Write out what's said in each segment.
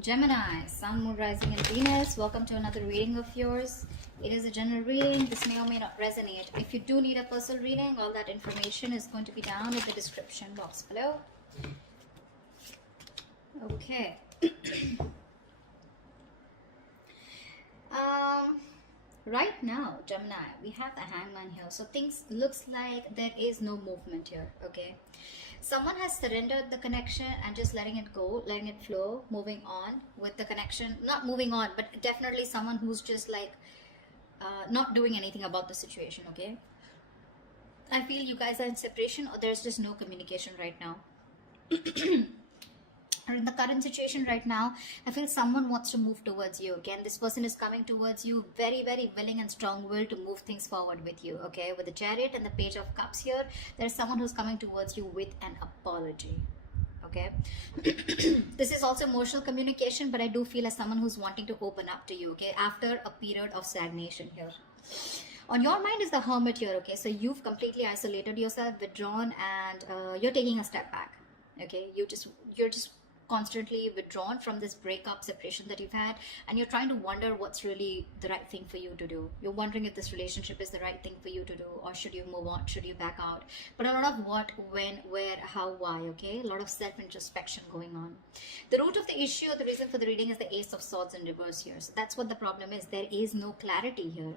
Gemini, Sun, Moon, Rising, and Venus. Welcome to another reading of yours. It is a general reading. This may or may not resonate. If you do need a personal reading, all that information is going to be down in the description box below. Okay. Right now, Gemini, we have the Hangman here. So things looks like there is no movement here. Okay. Someone has surrendered the connection and just letting it go, letting it flow, moving on with the connection. Not moving on, but definitely someone who's just like not doing anything about the situation. Okay. I feel you guys are in separation or there's just no communication right now. Or in the current situation right now, I feel someone wants to move towards you. Again, this person is coming towards you very, very willing and strong-willed to move things forward with you. Okay, with the Chariot and the Page of Cups here, there's someone who's coming towards you with an apology. Okay. This is also emotional communication, but I do feel as someone who's wanting to open up to you. Okay, after a period of stagnation here. On your mind is the Hermit here. Okay, so you've completely isolated yourself, withdrawn, and you're taking a step back. Okay, you're just constantly withdrawn from this breakup, separation that you've had, and you're trying to wonder what's really the right thing for you to do. You're wondering if this relationship is the right thing for you to do, or should you move on, should you back out. But a lot of what, when, where, how, why. Okay, a lot of self-introspection going on. The root of the issue, the reason for the reading is the Ace of Swords in reverse here. So that's what the problem is. There is no clarity here,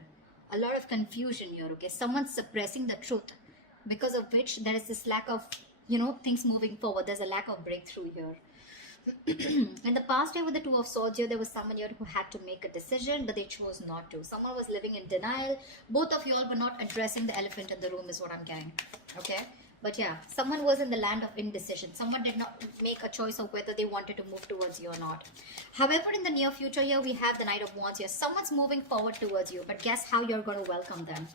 a lot of confusion here. Okay, someone's suppressing the truth, because of which there is this lack of, you know, things moving forward. There's a lack of breakthrough here. In the past year with the Two of Swords here, there was someone here who had to make a decision, but they chose not to. Someone was living in denial. Both of you all were not addressing the elephant in the room is what I'm getting. Okay, but yeah, someone was in the land of indecision. Someone did not make a choice of whether they wanted to move towards you or not. However, in the near future here, we have the Knight of Wands here. Someone's moving forward towards you, but guess how you're going to welcome them?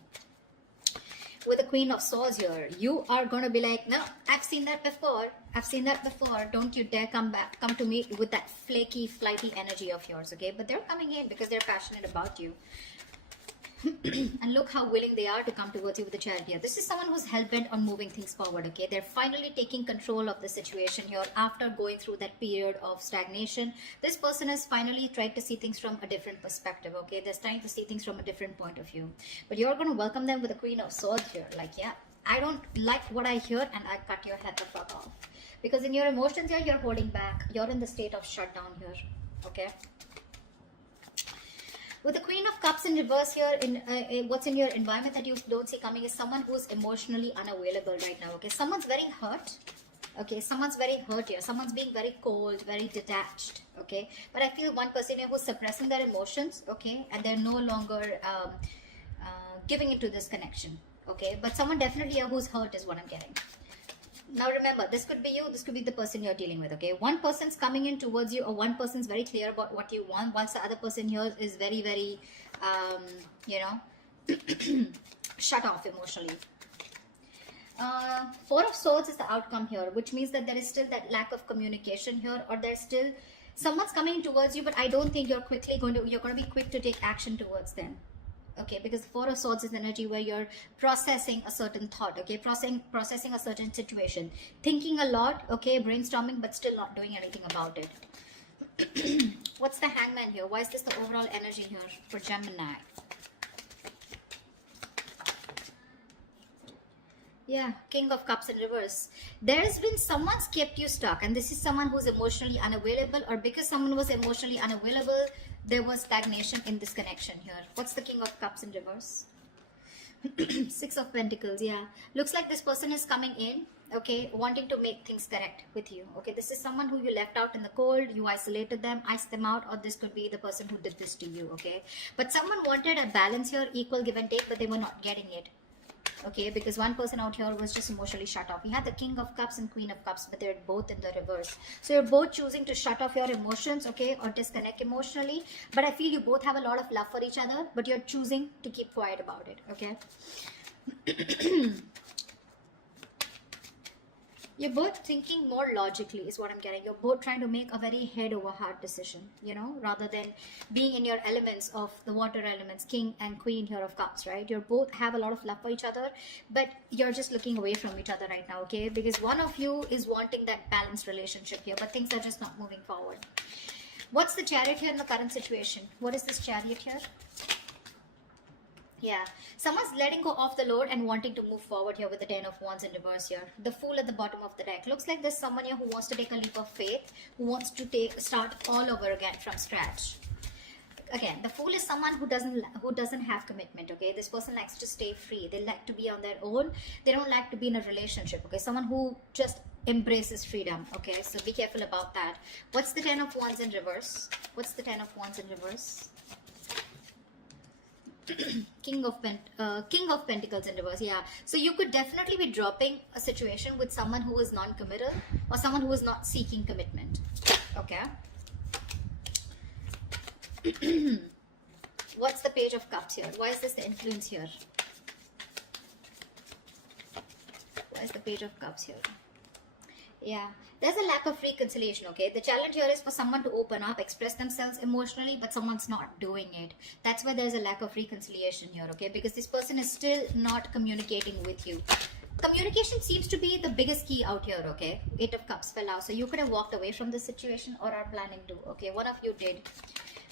With the Queen of Swords here, you are going to be like, no, I've seen that before. I've seen that before. Don't you dare come to me with that flaky, flighty energy of yours, okay? But they're coming in because they're passionate about you. And look how willing they are to come towards you with the Chariot here. This is someone who's hell-bent on moving things forward, okay? They're finally taking control of the situation here after going through that period of stagnation. This person has finally tried to see things from a different perspective, okay? They're trying to see things from a different point of view. But you're going to welcome them with the Queen of Swords here. Like, yeah, I don't like what I hear and I cut your head the fuck off. Because in your emotions here, you're holding back. You're in the state of shutdown here, okay? With the Queen of Cups in reverse here, what's in your environment that you don't see coming is someone who's emotionally unavailable right now, okay? Someone's very hurt, okay? Someone's very hurt here. Someone's being very cold, very detached, okay? But I feel one person here who's suppressing their emotions, okay? And they're no longer giving into this connection, okay? But someone definitely here who's hurt is what I'm getting. Now remember, this could be you, this could be the person you're dealing with, okay? One person's coming in towards you, or one person's very clear about what you want, whilst the other person here is very, very, you know, shut off emotionally. Four of Swords is the outcome here, which means that there is still that lack of communication here, or there's still, someone's coming towards you, but I don't think you're going to be quick to take action towards them. Okay, because Four of Swords is energy where you're processing a certain thought, okay, processing a certain situation, thinking a lot, okay, brainstorming, but still not doing anything about it. What's the Hangman here? Why is this the overall energy here for Gemini? Yeah, King of Cups in reverse. There's been someone's kept you stuck, and this is someone who's emotionally unavailable, or because someone was emotionally unavailable, there was stagnation in this connection here. What's the King of Cups in reverse? Six of Pentacles, yeah. Looks like this person is coming in, okay, wanting to make things correct with you. Okay, this is someone who you left out in the cold, you isolated them, iced them out, or this could be the person who did this to you, okay? But someone wanted a balance here, equal give and take, but they were not getting it. Okay, because one person out here was just emotionally shut off. We had the King of Cups and Queen of Cups, but they're both in the reverse. So you're both choosing to shut off your emotions, okay, or disconnect emotionally. But I feel you both have a lot of love for each other, but you're choosing to keep quiet about it, okay? You're both thinking more logically is what I'm getting. You're both trying to make a very head over heart decision, you know, rather than being in your elements of the water elements, King and Queen here of Cups, right? You both have a lot of love for each other, but you're just looking away from each other right now, okay? Because one of you is wanting that balanced relationship here, but things are just not moving forward. What's the Chariot here in the current situation? What is this Chariot here? Yeah, someone's letting go of the load and wanting to move forward here with the Ten of Wands in reverse here. The Fool at the bottom of the deck. Looks like there's someone here who wants to take a leap of faith, who wants to start all over again from scratch. Again, the Fool is someone who doesn't have commitment. Okay, this person likes to stay free. They like to be on their own. They don't like to be in a relationship. Okay, someone who just embraces freedom. Okay, so be careful about that. What's the Ten of Wands in reverse? What's the Ten of Wands in reverse? King of Pentacles in reverse. Yeah, so you could definitely be dropping a situation with someone who is non-committal or someone who is not seeking commitment. Okay. What's the Page of Cups here? Why is this the influence here? Why is the Page of Cups here? Yeah, there's a lack of reconciliation. Okay, the challenge here is for someone to open up, express themselves emotionally, but someone's not doing it. That's why there's a lack of reconciliation here. Okay, because this person is still not communicating with you. Communication seems to be the biggest key out here. Okay, Eight of Cups fell out, so you could have walked away from this situation or are planning to. Okay, one of you did.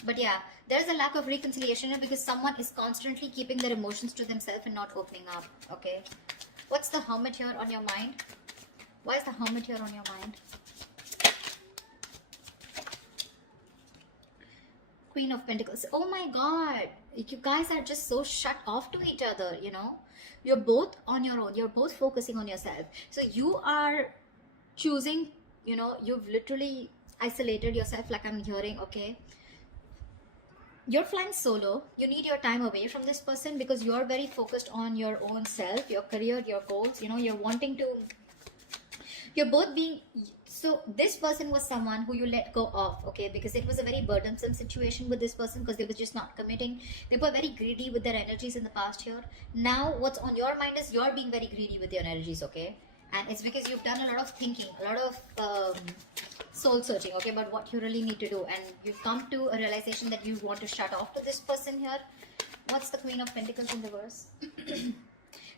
But yeah, there's a lack of reconciliation here because someone is constantly keeping their emotions to themselves and not opening up. Okay, what's the Hermit here on your mind? Why is the Hermit here on your mind? Queen of Pentacles. Oh my God. You guys are just so shut off to each other, you know. You're both on your own. You're both focusing on yourself. So you are choosing, you know, you've literally isolated yourself like I'm hearing, okay. You're flying solo. You need your time away from this person because you're very focused on your own self, your career, your goals. You know, you're wanting to... You're both being... So this person was someone who you let go of, okay, because it was a very burdensome situation with this person because they were just not committing. They were very greedy with their energies in the past year. Now what's on your mind is you're being very greedy with your energies, okay, and it's because you've done a lot of thinking, a lot of soul searching, okay, about what you really need to do, and you've come to a realization that you want to shut off to this person here. What's the Queen of Pentacles in reverse?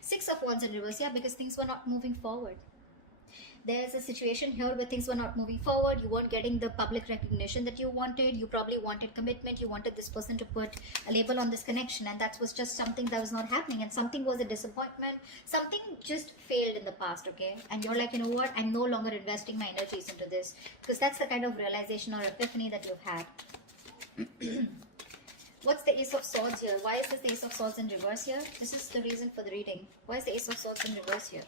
Six of Wands in reverse. Yeah, because things were not moving forward. There's a situation here where things were not moving forward. You weren't getting the public recognition that you wanted. You probably wanted commitment. You wanted this person to put a label on this connection, and that was just something that was not happening, and something was a disappointment. Something just failed in the past, okay, and you're like, you know what, I'm no longer investing my energies into this, because that's the kind of realization or epiphany that you've had. What's the Ace of Swords here? Why is this the Ace of Swords in reverse here? This is the reason for the reading. Why is the Ace of Swords in reverse here?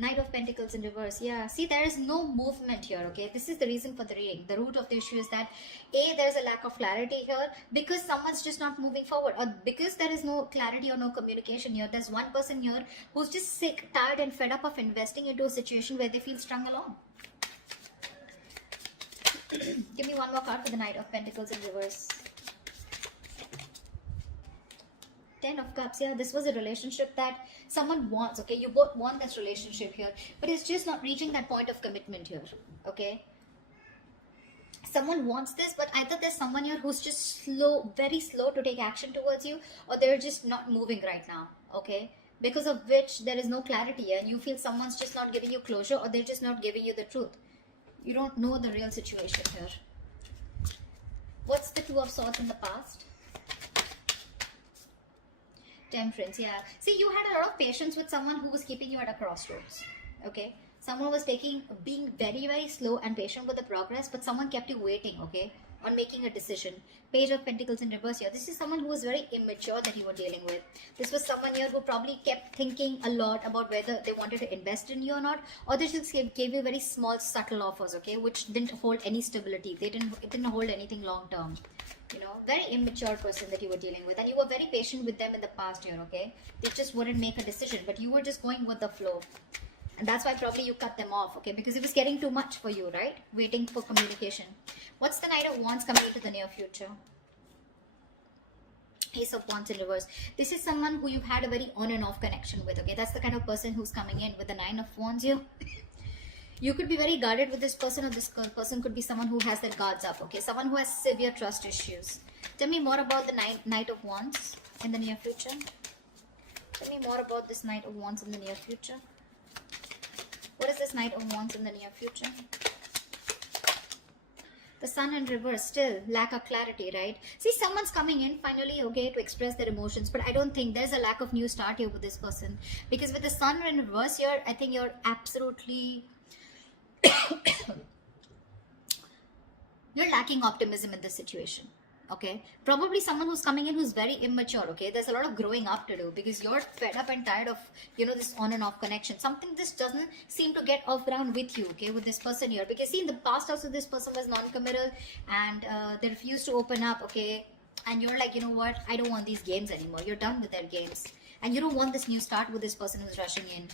Knight of Pentacles in reverse. Yeah, see, there is no movement here, okay. This is the reason for the reading. The root of the issue is that there's a lack of clarity here because someone's just not moving forward, or because there is no clarity or no communication here. There's one person here who's just sick, tired and fed up of investing into a situation where they feel strung along. Give me one more card for the Knight of Pentacles in reverse. Ten of Cups. Yeah, this was a relationship that someone wants, okay. You both want this relationship here, but it's just not reaching that point of commitment here, okay. Someone wants this, but either there's someone here who's just slow, very slow to take action towards you, or they're just not moving right now, okay, because of which there is no clarity and you feel someone's just not giving you closure, or they're just not giving you the truth. You don't know the real situation here. What's the Two of Swords in the past? Temperance. Yeah, see, you had a lot of patience with someone who was keeping you at a crossroads, okay. Someone was being very, very slow and patient with the progress, but someone kept you waiting, okay, on making a decision. Page of Pentacles in reverse here. This is someone who was very immature that you were dealing with. This was someone here who probably kept thinking a lot about whether they wanted to invest in you or not, or they just gave you very small, subtle offers, okay, which didn't hold any stability. It didn't hold anything long term. You know, very immature person that you were dealing with, and you were very patient with them in the past year, okay. They just wouldn't make a decision, but you were just going with the flow, and that's why probably you cut them off, okay, because it was getting too much for you, right? Waiting for communication. What's the Knight of Wands coming into the near future? Ace of Wands in reverse. This is someone who you've had a very on and off connection with, okay. That's the kind of person who's coming in with the Nine of Wands here. You could be very guarded with this person, or this person could be someone who has their guards up, okay. Someone who has severe trust issues. Tell me more about the Knight of Wands in the near future. Tell me more about this Knight of Wands in the near future. What is this Knight of Wands in the near future? Sun in reverse, still lack of clarity, right? See, someone's coming in finally, okay, to express their emotions, but I don't think there's a lack of new start here with this person, because with the Sun in reverse here, I think you're absolutely you're lacking optimism in this situation. Okay, probably someone who's coming in who's very immature. Okay, there's a lot of growing up to do, because you're fed up and tired of, you know, this on and off connection. Something this doesn't seem to get off ground with you, okay, with this person here, because see, in the past also this person was non-committal, and they refused to open up. Okay, and you're like, you know what, I don't want these games anymore. You're done with their games, and you don't want this new start with this person who's rushing in.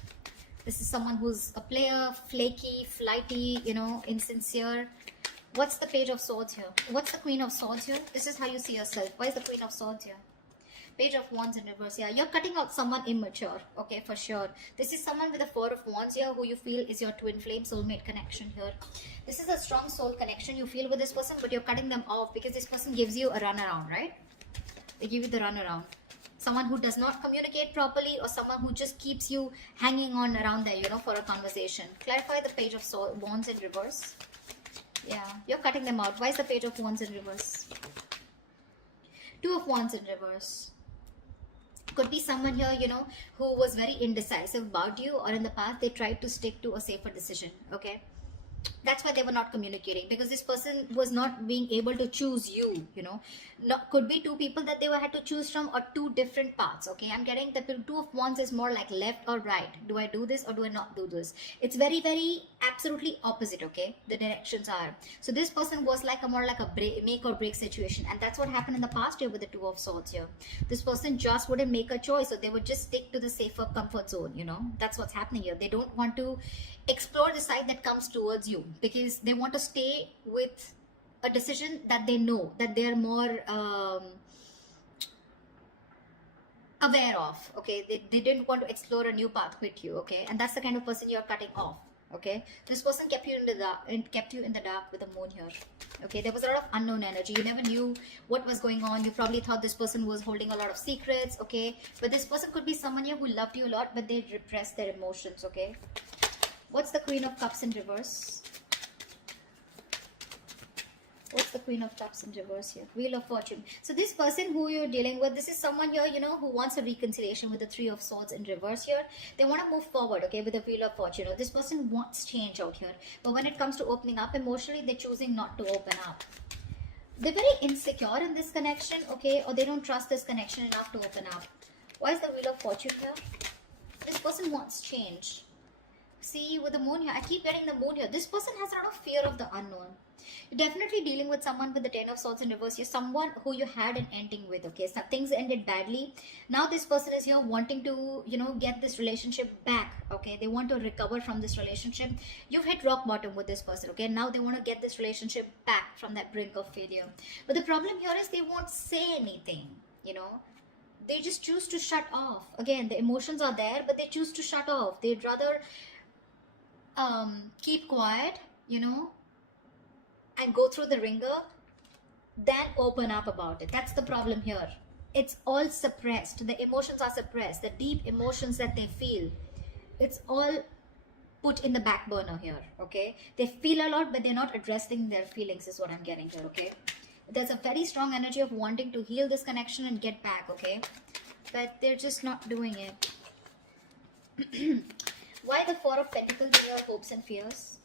This is someone who's a player, flaky, flighty, you know, insincere. What's the Page of Swords here? What's the Queen of Swords here? This is how you see yourself. Why is the Queen of Swords here? Page of Wands in reverse. Yeah, you're cutting out someone immature. Okay, for sure. This is someone with the Four of Wands here who you feel is your twin flame soulmate connection here. This is a strong soul connection you feel with this person, but you're cutting them off because this person gives you a runaround, right? They give you the runaround. Someone who does not communicate properly, or someone who just keeps you hanging on around there, you know, for a conversation. Clarify the Page of Wands in reverse. Yeah, you're cutting them out. Why is the Page of Wands in reverse? Two of Wands in reverse. Could be someone here, you know, who was very indecisive about you, or in the past they tried to stick to a safer decision. Okay, that's why they were not communicating, because this person was not being able to choose you, you know. Could be two people that they had to choose from, or two different paths. Okay, I'm getting the Two of Wands is more like left or right. Do I do this or do I not do this? It's very, very absolutely opposite. Okay, the directions are. So this person was like a more like a make or break situation, and that's what happened in the past year with the Two of Swords here. This person just wouldn't make a choice, so they would just stick to the safer comfort zone, you know. That's what's happening here. They don't want to explore the side that comes towards you, because they want to stay with a decision that they know, that they're more aware of. Okay, they didn't want to explore a new path with you. Okay, and that's the kind of person you're cutting off. Okay, this person kept you in the dark, and kept you in the dark with the moon here. Okay, there was a lot of unknown energy. You never knew what was going on. You probably thought this person was holding a lot of secrets. Okay, but this person could be someone here who loved you a lot, but they repressed their emotions. Okay, what's the Queen of Cups in reverse? What's the Queen of Cups in reverse here? Wheel of Fortune. So this person who you're dealing with, this is someone here, you know, who wants a reconciliation with the Three of Swords in reverse here. They want to move forward, okay, with the Wheel of Fortune. This person wants change out here. But when it comes to opening up emotionally, they're choosing not to open up. They're very insecure in this connection, okay, or they don't trust this connection enough to open up. Why is the Wheel of Fortune here? This person wants change. See, with the moon here, I keep getting the moon here. This person has a lot of fear of the unknown. You're definitely dealing with someone with the Ten of Swords in reverse. You're someone who you had an ending with, okay? So things ended badly. Now this person is here wanting to, you know, get this relationship back, okay? They want to recover from this relationship. You've hit rock bottom with this person, okay? Now they want to get this relationship back from that brink of failure. But the problem here is they won't say anything, you know? They just choose to shut off. Again, the emotions are there, but they choose to shut off. They'd rather keep quiet, you know, and go through the ringer than open up about it. That's the problem here. It's all suppressed. The emotions are suppressed. The deep emotions that they feel, it's all put in the back burner here, okay? They feel a lot, but they're not addressing their feelings, is what I'm getting here, okay? There's a very strong energy of wanting to heal this connection and get back, okay? But they're just not doing it. Why the Four of Pentacles in your hopes and fears?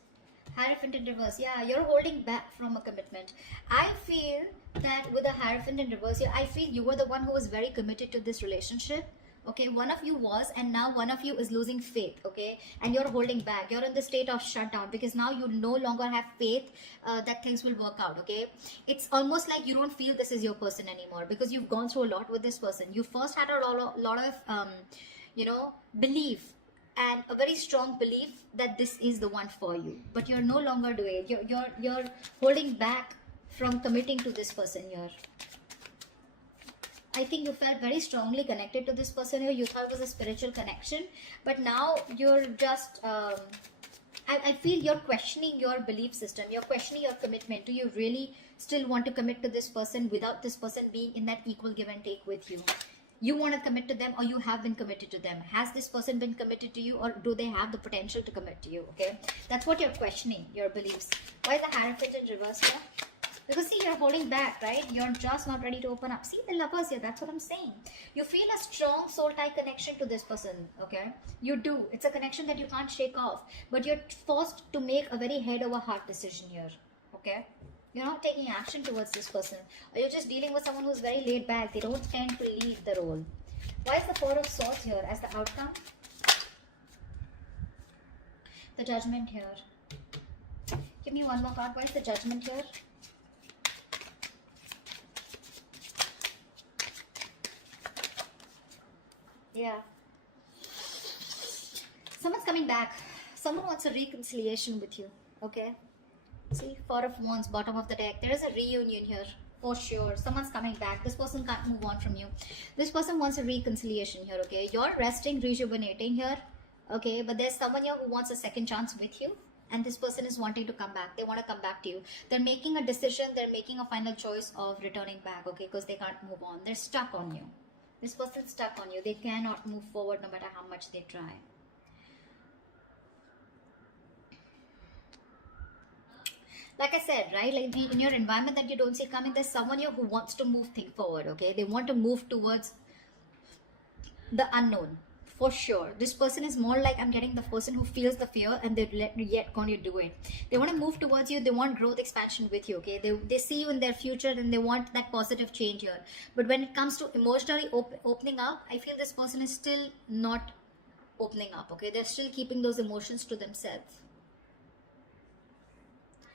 Hierophant in reverse. Yeah, you're holding back from a commitment. I feel that with the Hierophant in reverse here, I feel you were the one who was very committed to this relationship. Okay, one of you was, and now one of you is losing faith, okay? And you're holding back. You're in the state of shutdown, because now you no longer have faith that things will work out, okay? It's almost like you don't feel this is your person anymore, because you've gone through a lot with this person. You first had a lot of, you know, belief, and a very strong belief that this is the one for you, but you're no longer doing it. You're holding back from committing to this person here. I think you felt very strongly connected to this person here. You thought it was a spiritual connection, but now you're just I feel you're questioning your belief system. You're questioning your commitment. Do you really still want to commit to this person without this person being in that equal give and take with you? You want to commit to them, or you have been committed to them? Has this person been committed to you, or do they have the potential to commit to you? Okay, that's what you're questioning, your beliefs. Why is the Hierophant in reverse here? Because see, you're holding back, right? You're just not ready to open up. See the lovers here, that's what I'm saying. You feel a strong soul tie connection to this person, okay? You do. It's a connection that you can't shake off. But you're forced to make a very head over heart decision here, okay? You're not taking action towards this person. Or you're just dealing with someone who's very laid back. They don't tend to lead the role. Why is the Four of Swords here as the outcome? The Judgment here. Give me one more card. Why is the Judgment here? Yeah. Someone's coming back. Someone wants a reconciliation with you. Okay. See, Four of Wands, bottom of the deck. There is a reunion here. For sure. Someone's coming back. This person can't move on from you. This person wants a reconciliation here. Okay. You're resting, rejuvenating here. Okay. But there's someone here who wants a second chance with you. And this person is wanting to come back. They want to come back to you. They're making a decision. They're making a final choice of returning back. Okay. Because they can't move on. They're stuck on you. This person's stuck on you. They cannot move forward no matter how much they try. Like I said, right? Like in your environment that you don't see coming, there's someone here who wants to move things forward, okay? They want to move towards the unknown. For sure. This person is more like, I'm getting the person who feels the fear and they're yet going to do it. They want to move towards you. They want growth, expansion with you, okay? They see you in their future and they want that positive change here. But when it comes to emotionally opening up, I feel this person is still not opening up, okay? They're still keeping those emotions to themselves.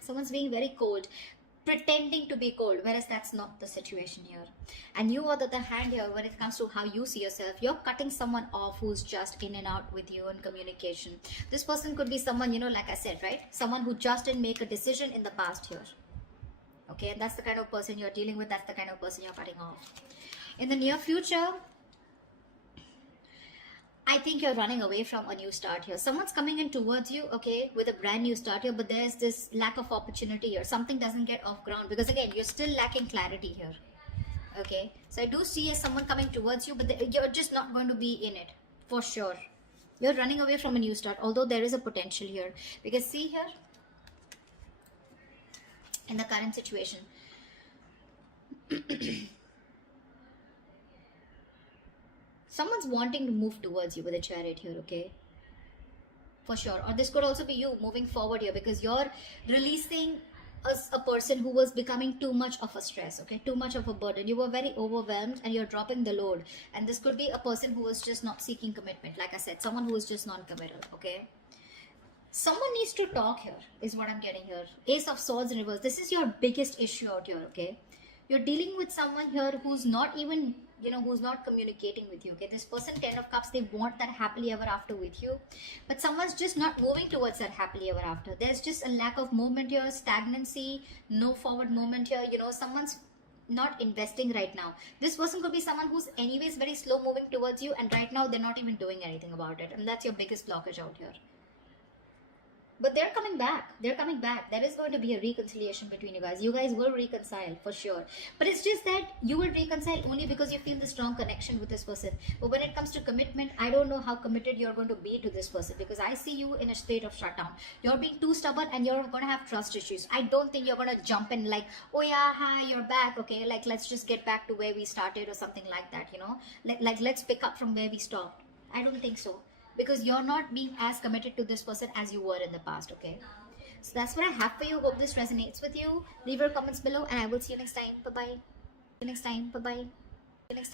Someone's being very cold, pretending to be cold, whereas that's not the situation here. And you, on the other hand here, when it comes to how you see yourself, you're cutting someone off who's just in and out with you in communication. This person could be someone, you know, like I said, right? Someone who just didn't make a decision in the past here. Okay, and that's the kind of person you're dealing with. That's the kind of person you're cutting off. In the near future, I think you're running away from a new start here. Someone's coming in towards you, okay, with a brand new start here, but there's this lack of opportunity here. Something doesn't get off ground because, again, you're still lacking clarity here, okay? So I do see someone coming towards you, but you're just not going to be in it, for sure. You're running away from a new start, although there is a potential here. Because see here, in the current situation, someone's wanting to move towards you with a Chariot here, okay? For sure. Or this could also be you moving forward here because you're releasing a person who was becoming too much of a stress, okay? Too much of a burden. You were very overwhelmed and you're dropping the load. And this could be a person who was just not seeking commitment. Like I said, someone who is just non-committal, okay? Someone needs to talk here, is what I'm getting here. Ace of Swords in reverse. This is your biggest issue out here, okay? You're dealing with someone here who's not even, you know, who's not communicating with you, okay? This person, 10 of Cups, they want that happily ever after with you. But someone's just not moving towards that happily ever after. There's just a lack of movement here, stagnancy, no forward movement here. You know, someone's not investing right now. This person could be someone who's anyways very slow moving towards you, and right now they're not even doing anything about it. And that's your biggest blockage out here. But they're coming back. They're coming back. There is going to be a reconciliation between you guys. You guys will reconcile for sure. But it's just that you will reconcile only because you feel the strong connection with this person. But when it comes to commitment, I don't know how committed you're going to be to this person because I see you in a state of shutdown. You're being too stubborn and you're going to have trust issues. I don't think you're going to jump in like, oh yeah, hi, you're back. Okay, like let's just get back to where we started or something like that, you know. Like let's pick up from where we stopped. I don't think so. Because you're not being as committed to this person as you were in the past, okay? So that's what I have for you. Hope this resonates with you. Leave your comments below and I will see you next time. Bye-bye. See you next time. Bye-bye. See you next time.